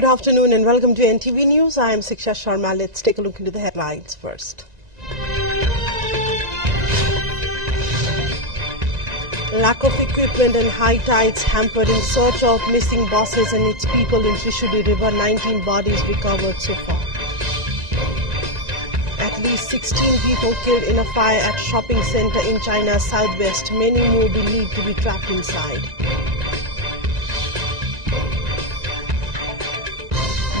Good afternoon and welcome to NTV News. I am Siksha Sharma. Let's take a look into the headlines first. Lack of equipment and high tides hampered in search of missing buses and its people in Trishuli River. 19 bodies recovered so far. At least 16 people killed in a fire at shopping center in China's southwest. Many more believed to be trapped inside.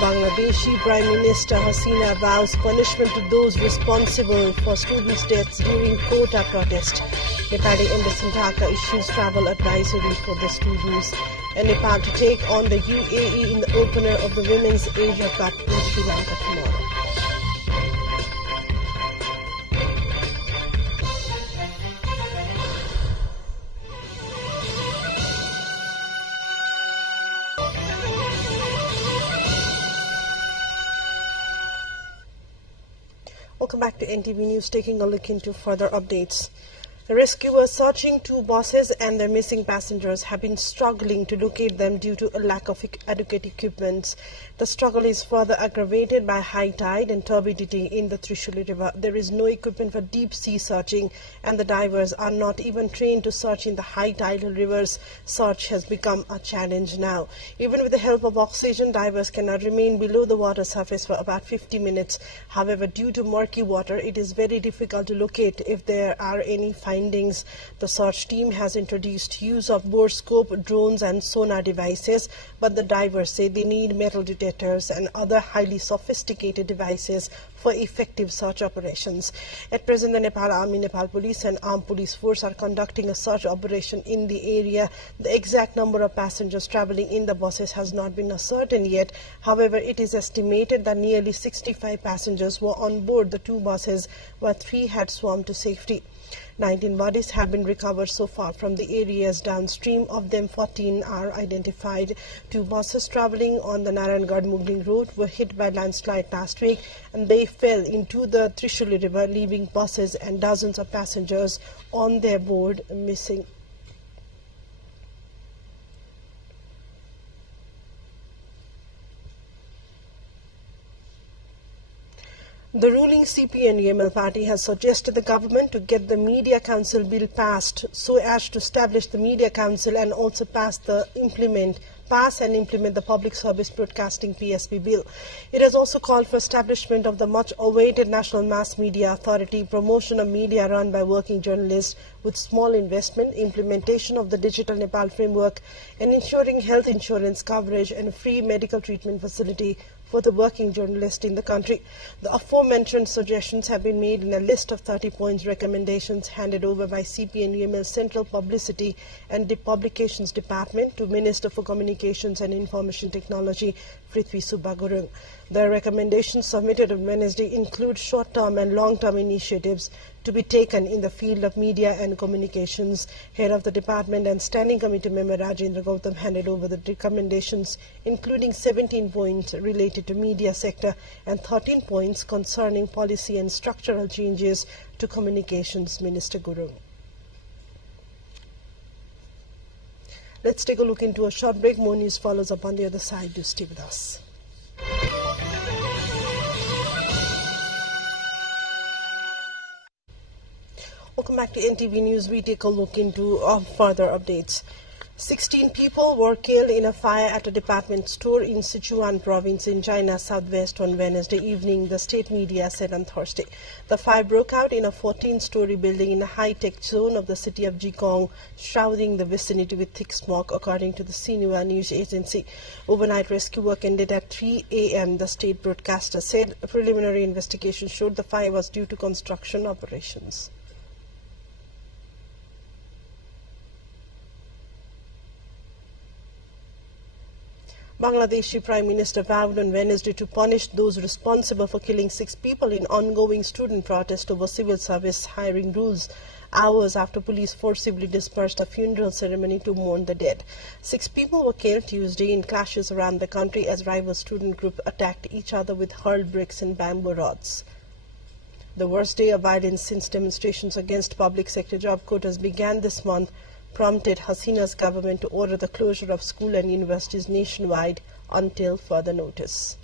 Bangladeshi Prime Minister Hasina vows punishment to those responsible for students' deaths during quota protest. Nepali Embassy in Dhaka issues travel advisory for the students. And Nepal to take on the UAE in the opener of the Women's Asia Cup in Sri Lanka tomorrow. Welcome back to NTV News, taking a look into further updates. The rescuers searching two buses and their missing passengers have been struggling to locate them due to a lack of adequate equipment. The struggle is further aggravated by high tide and turbidity in the Trishuli River. There is no equipment for deep sea searching and the divers are not even trained to search in the high tidal rivers. Search has become a challenge now. Even with the help of oxygen, divers cannot remain below the water surface for about 50 minutes. However, due to murky water, it is very difficult to locate if there are any findings. The search team has introduced use of bore scope, drones and sonar devices, but the divers say they need metal detectors and other highly sophisticated devices for effective search operations. At present, the Nepal Army, Nepal Police and Armed Police Force are conducting a search operation in the area. The exact number of passengers travelling in the buses has not been ascertained yet. However, it is estimated that nearly 65 passengers were on board the two buses, while 3 had swum to safety. 19 bodies have been recovered so far from the areas downstream. Of them, 14 are identified. 2 buses travelling on the Narayangad-Mugling road were hit by landslide last week and they fell into the Trishuli River, leaving buses and dozens of passengers on their board missing. The ruling CP-UML party has suggested the government to get the Media Council bill passed so as to establish the Media Council and also pass and implement the Public Service Broadcasting PSB bill. It has also called for establishment of the much-awaited National Mass Media Authority, promotion of media run by working journalists with small investment, implementation of the Digital Nepal framework, and ensuring health insurance coverage and a free medical treatment facility for the working journalist in the country. The aforementioned suggestions have been made in a list of 30 points recommendations handed over by CP-UML Central Publicity and Publications Department to Minister for Communications and Information Technology, Prithvi Subba Gurung. The recommendations submitted on Wednesday include short-term and long-term initiatives to be taken in the field of media and communications. Head of the department and Standing Committee member Rajendra Gautam handed over the recommendations, including 17 points related to media sector and 13 points concerning policy and structural changes to Communications Minister Gurung. Let's take a look into a short break. More news follows up on the other side. Do stay with us. Welcome back to NTV News. We take a look into further updates. 16 people were killed in a fire at a department store in Sichuan province in China's southwest on Wednesday evening, the state media said on Thursday. The fire broke out in a 14-story building in a high-tech zone of the city of Jikong, shrouding the vicinity with thick smoke, according to the Xinhua news agency. Overnight rescue work ended at 3 a.m., the state broadcaster said. A preliminary investigation showed the fire was due to construction operations. Bangladeshi Prime Minister vowed on Wednesday to punish those responsible for killing 6 people in ongoing student protest over civil service hiring rules, hours after police forcibly dispersed a funeral ceremony to mourn the dead. 6 people were killed Tuesday in clashes around the country as rival student groups attacked each other with hurled bricks and bamboo rods. The worst day of violence since demonstrations against public sector job quotas began this month prompted Hasina's government to order the closure of schools and universities nationwide until further notice.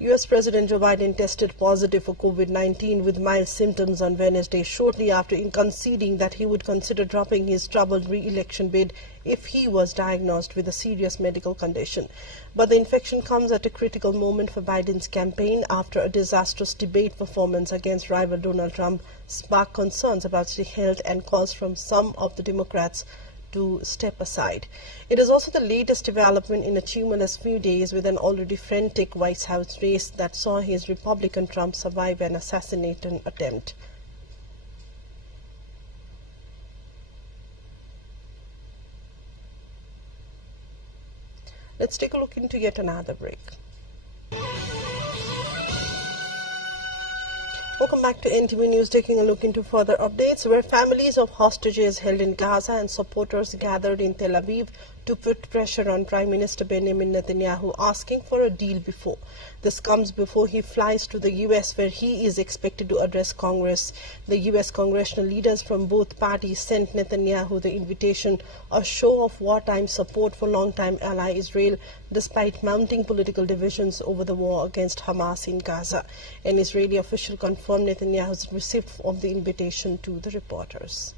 U.S. President Joe Biden tested positive for COVID-19 with mild symptoms on Wednesday, shortly after conceding that he would consider dropping his troubled re-election bid if he was diagnosed with a serious medical condition. But the infection comes at a critical moment for Biden's campaign after a disastrous debate performance against rival Donald Trump sparked concerns about his health and calls from some of the Democrats to step aside. It is also the latest development in a tumultuous few days with an already frantic White House race that saw his Republican Trump survive an assassination attempt. Let's take a look into yet another break. Welcome back to NTV News, taking a look into further updates, where families of hostages held in Gaza and supporters gathered in Tel Aviv to put pressure on Prime Minister Benjamin Netanyahu, asking for a deal before. This comes before he flies to the U.S., where he is expected to address Congress. The U.S. congressional leaders from both parties sent Netanyahu the invitation, a show of wartime support for longtime ally Israel, despite mounting political divisions over the war against Hamas in Gaza. An Israeli official confirmed Netanyahu's receipt of the invitation to the reporters.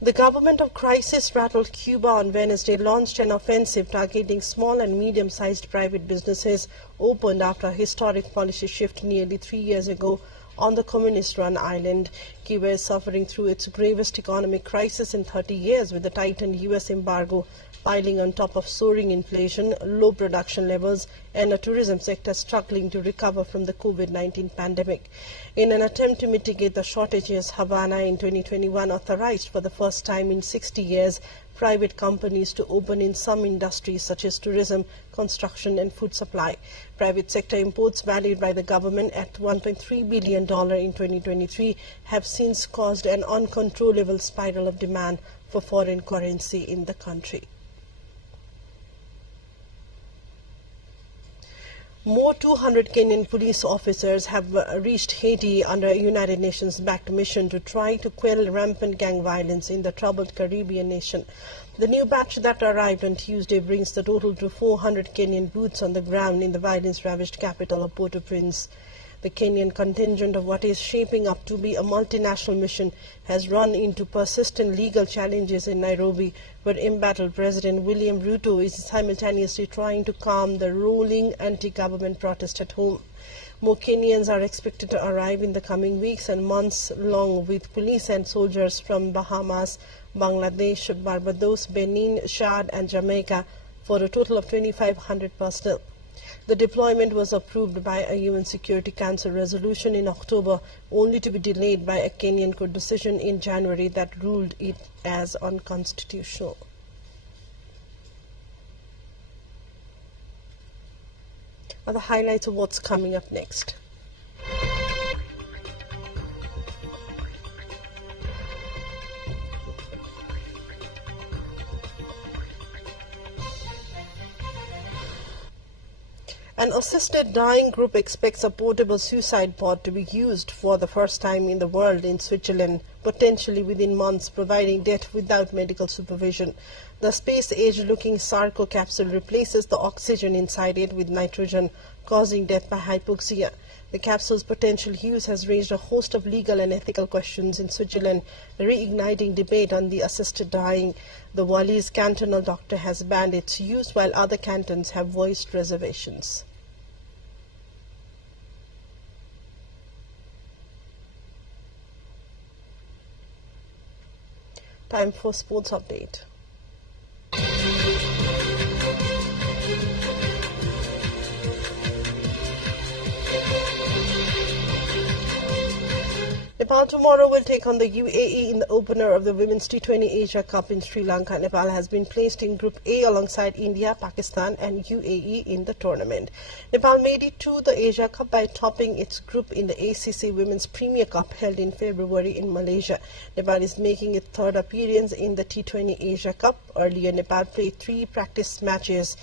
The government of crisis-rattled Cuba on Wednesday launched an offensive targeting small and medium-sized private businesses opened after a historic policy shift nearly 3 years ago on the communist-run island. Cuba is suffering through its gravest economic crisis in 30 years, with the tightened U.S. embargo piling on top of soaring inflation, low production levels, and a tourism sector struggling to recover from the COVID-19 pandemic. In an attempt to mitigate the shortages, Havana in 2021 authorized for the first time in 60 years private companies to open in some industries such as tourism, construction, and food supply. Private sector imports valued by the government at $1.3 billion in 2023 have since caused an uncontrollable spiral of demand for foreign currency in the country. More 200 Kenyan police officers have reached Haiti under a United Nations-backed mission to try to quell rampant gang violence in the troubled Caribbean nation. The new batch that arrived on Tuesday brings the total to 400 Kenyan boots on the ground in the violence-ravaged capital of Port-au-Prince. The Kenyan contingent of what is shaping up to be a multinational mission has run into persistent legal challenges in Nairobi, where embattled President William Ruto is simultaneously trying to calm the rolling anti-government protest at home. More Kenyans are expected to arrive in the coming weeks and months, along with police and soldiers from Bahamas, Bangladesh, Barbados, Benin, Chad, and Jamaica, for a total of 2,500 personnel. The deployment was approved by a UN Security Council resolution in October, only to be delayed by a Kenyan court decision in January that ruled it as unconstitutional. Are the highlights of what's coming up next. An assisted dying group expects a portable suicide pod to be used for the first time in the world in Switzerland, potentially within months, providing death without medical supervision. The space-age looking Sarco capsule replaces the oxygen inside it with nitrogen, causing death by hypoxia. The capsule's potential use has raised a host of legal and ethical questions in Switzerland, reigniting debate on the assisted dying. The Wallis cantonal doctor has banned its use, while other cantons have voiced reservations. Time for sports update. Nepal tomorrow will take on the UAE in the opener of the Women's T20 Asia Cup in Sri Lanka. Nepal has been placed in Group A alongside India, Pakistan and UAE in the tournament. Nepal made it to the Asia Cup by topping its group in the ACC Women's Premier Cup held in February in Malaysia. Nepal is making its third appearance in the T20 Asia Cup. Earlier, Nepal played 3 practice matches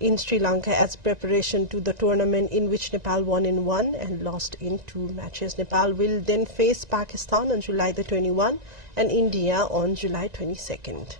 in Sri Lanka as preparation to the tournament, in which Nepal won in 1 and lost in 2 matches. Nepal will then face Pakistan on July the 21 and India on July 22nd.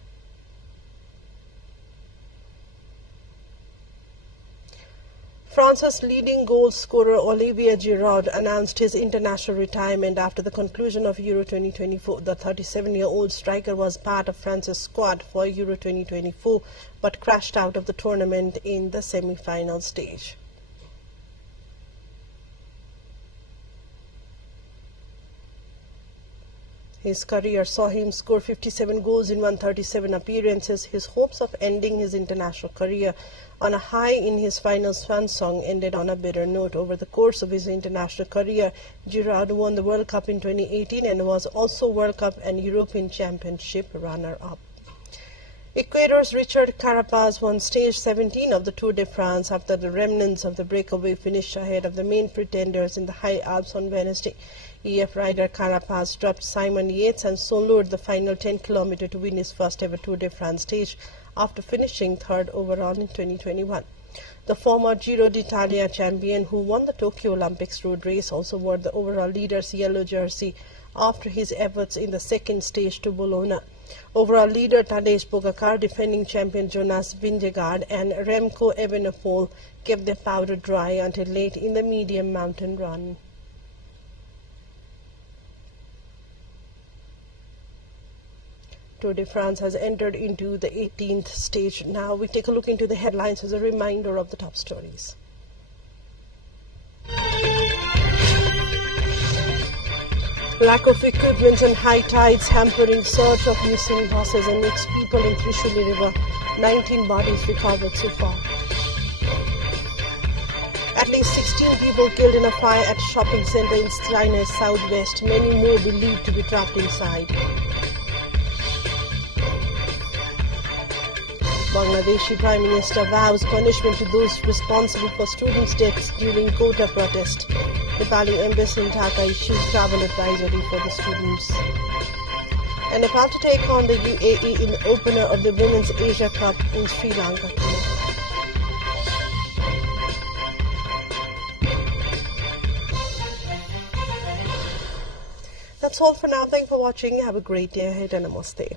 France's leading goal scorer Olivier Giroud announced his international retirement after the conclusion of Euro 2024. The 37-year-old striker was part of France's squad for Euro 2024 but crashed out of the tournament in the semi-final stage. His career saw him score 57 goals in 137 appearances. His hopes of ending his international career on a high in his final swan song ended on a bitter note. Over the course of his international career, Giroud won the World Cup in 2018 and was also World Cup and European Championship runner-up. Ecuador's Richard Carapaz won stage 17 of the Tour de France after the remnants of the breakaway finished ahead of the main pretenders in the high Alps on Wednesday. EF rider Carapaz dropped Simon Yates and soloed the final 10 km to win his first ever Tour de France stage after finishing third overall in 2021. The former Giro d'Italia champion, who won the Tokyo Olympics road race, also wore the overall leader's yellow jersey after his efforts in the second stage to Bologna. Overall leader Tadej Pogacar, defending champion Jonas Vingegaard and Remco Evenepoel kept their powder dry until late in the medium mountain run. Tour de France has entered into the 18th stage. Now we take a look into the headlines as a reminder of the top stories. Lack of equipment and high tides hampering search of missing buses and makes people in Trishuli River. 19 bodies recovered so far. At least 16 people killed in a fire at a shopping center in China's southwest. Many more believed to be trapped inside. Bangladeshi Prime Minister vows punishment to those responsible for students' deaths during quota protest. Nepali Embassy in Dhaka issues travel advisory for the students. And Nepal to take on the UAE in the opener of the Women's Asia Cup in Sri Lanka. That's all for now. Thanks for watching. Have a great day ahead and namaste.